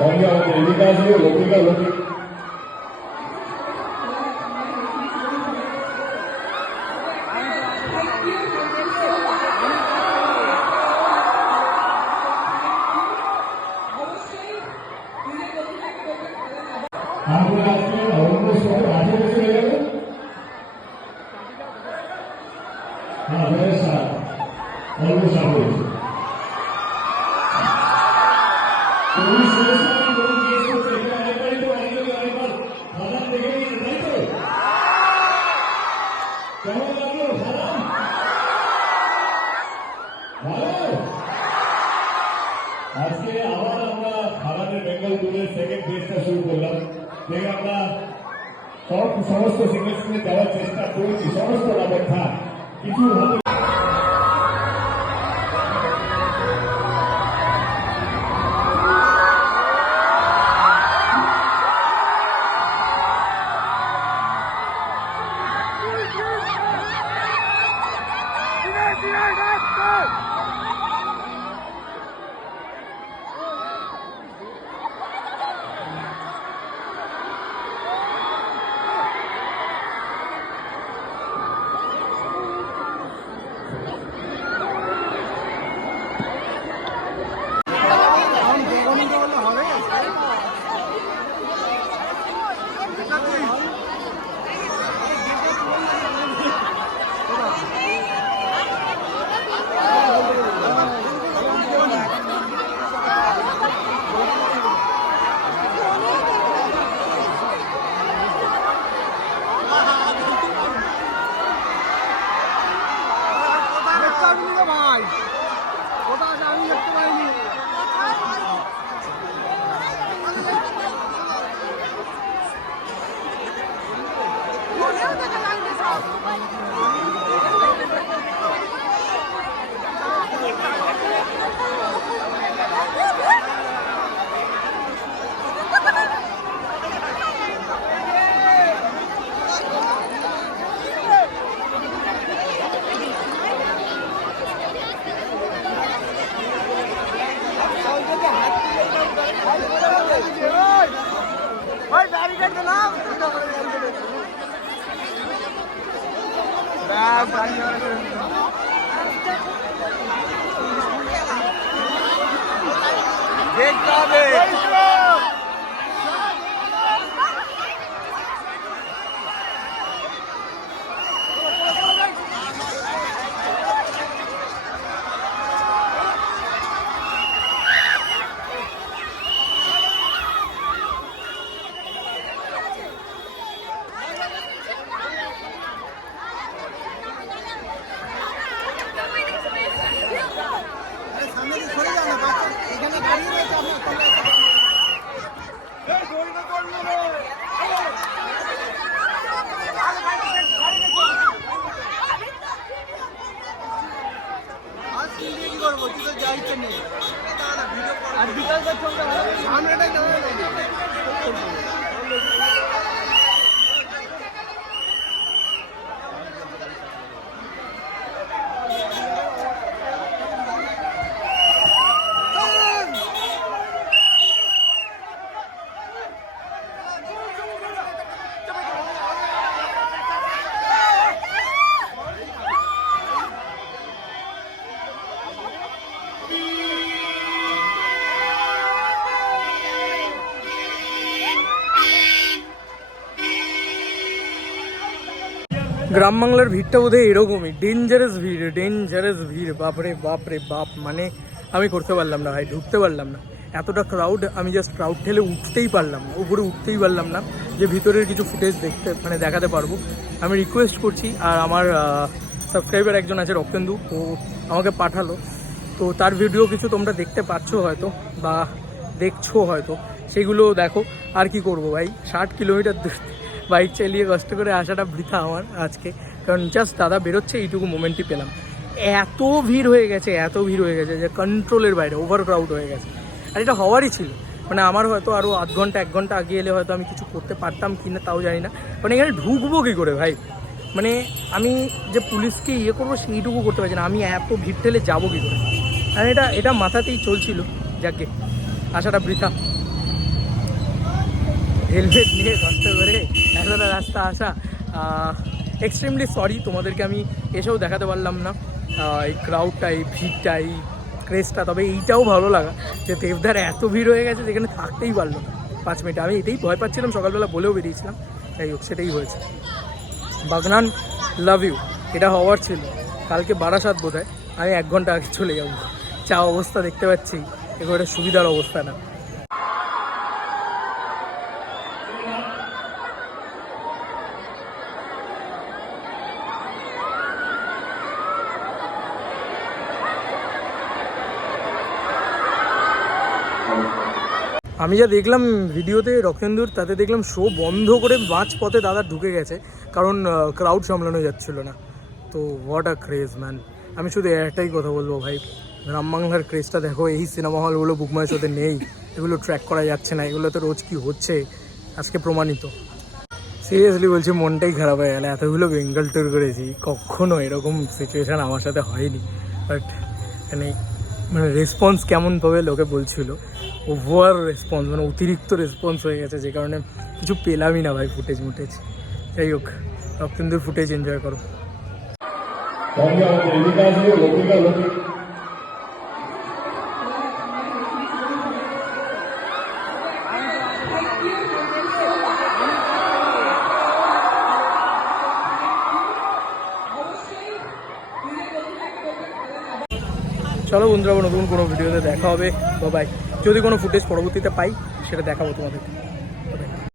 সঙ্গে আমাদের এদিকে আসবে লতিকা লতিকা তারপরে আজকে অন্য সব রাজে বসে গেল অন্য সাহেব আজকে আবার আমরা খাবারের বেঙ্গল টুরের সেকেন্ড ফেজটা শুরু করলাম। দেখে আমরা সমস্ত সিঙ্গেলসকে যাওয়ার চেষ্টা করেছি, সমস্ত রাবের থাক কিছু ভালো দেখতে হবে। আর বিকাল সামনেটাই গ্রাম বাংলার ভিড়টা বোধহয় এরকমই, ডেঞ্জারাস ভিড়, বাপরে বাপরে বাপ। মানে আমি করতে পারলাম না ভাই, ঢুকতে পারলাম না, এতটা ক্রাউড। আমি জাস্ট ক্রাউড ঠেলে উঠতেই পারলাম না, উপরে উঠতেই পারলাম না যে ভিতরের কিছু ফুটেজ দেখাতে পারবো। আমি রিকোয়েস্ট করছি, আর আমার সাবস্ক্রাইবার একজন আছে রক্তেন্দু, ও আমাকে পাঠালো, তো তার ভিডিও কিছু তোমরা দেখতে পাচ্ছ হয়তো বা দেখছো হয়তো, সেগুলো দেখো। আর কি করব ভাই, 60 কিলোমিটার বাইক চালিয়ে কষ্ট করে আসাটা বৃথা আমার আজকে, কারণ জাস্ট দাদা বেরোচ্ছে এইটুকু মোমেন্টই পেলাম। এত ভিড় হয়ে গেছে যে কন্ট্রোলের বাইরে, ওভার ক্রাউড হয়ে গেছে। আর এটা হওয়ারই ছিল, মানে আমার হয়তো আরও আধ ঘন্টা 1 ঘন্টা আগে এলে হয়তো আমি কিছু করতে পারতাম কি না তাও জানি না। মানে এখানে ঢুকবো কী করে ভাই, মানে আমি যে পুলিশকে ইয়ে করবো সেইটুকু করতে পারছি না, আমি এত ভিড় ঠেলে যাবো কী করে। আর এটা মাথাতেই চলছিল, যাকে আসাটা বৃথা। হেলমেট নিয়ে কষ্ট করে এতটা রাস্তা আসা। এক্সট্রিমলি সরি, তোমাদেরকে আমি এসেও দেখাতে পারলাম না এই ক্রাউডটা, এই ভিড়টা, এই ক্রেজটা। তবে এইটাও ভালো লাগা যে দেবদার এত ভিড় হয়ে গেছে যেখানে থাকতেই পারলো না 5 মিনিট। আমি এটাই ভয় পাচ্ছিলাম, সকালবেলা বলেও বেরিয়েছিলাম। যাই হোক, সেটাই হয়েছে। বাগনান লাভ ইউ, এটা হওয়ার ছিল কালকে বারাসাত বোধ হয়। আমি 1 ঘন্টা আগে চলে যাবো। চা অবস্থা দেখতে পাচ্ছি, এগুলো সুবিধার অবস্থা না। আমি যা দেখলাম ভিডিওতে রকেন্দুর, তাতে দেখলাম শো বন্ধ করে মাঝপথে দাদা ঢুকে গেছে, কারণ ক্রাউড সামলানো যাচ্ছিল না। তো হোয়াট আ ক্রেজ ম্যান। আমি শুধু একটাই কথা বলবো ভাই, রাম বাংলার ক্রেজটা দেখো। এই সিনেমা হলগুলো বুক মাই শোতে নেই, এগুলো ট্র্যাক করা যাচ্ছে না, এগুলোতে রোজ কি হচ্ছে আজকে প্রমাণিত। সিরিয়াসলি বলছি, মনটাই খারাপ হয়ে গেল। এতগুলো বেঙ্গল ট্যুর করেছি, কখনো এরকম সিচুয়েশান আমার সাথে হয়নি। বাট মানে রেসপন্স কেমন পাবে লোকে বলছিল, ওভার রেসপন্স, মানে অতিরিক্ত রেসপন্স হয়ে গেছে, যে কারণে কিছু পেলামই না ভাই ফুটেজ। যাই হোক, রক্তেন্দুর ফুটেজ এনজয় করো। চলো বন্ধুরা, নতুন কোনো ভিডিওতে দেখা হবে। বাই। যদি কোনো ফুটেজ পরবর্তীতে পাই সেটা দেখাবো তোমাদেরকে।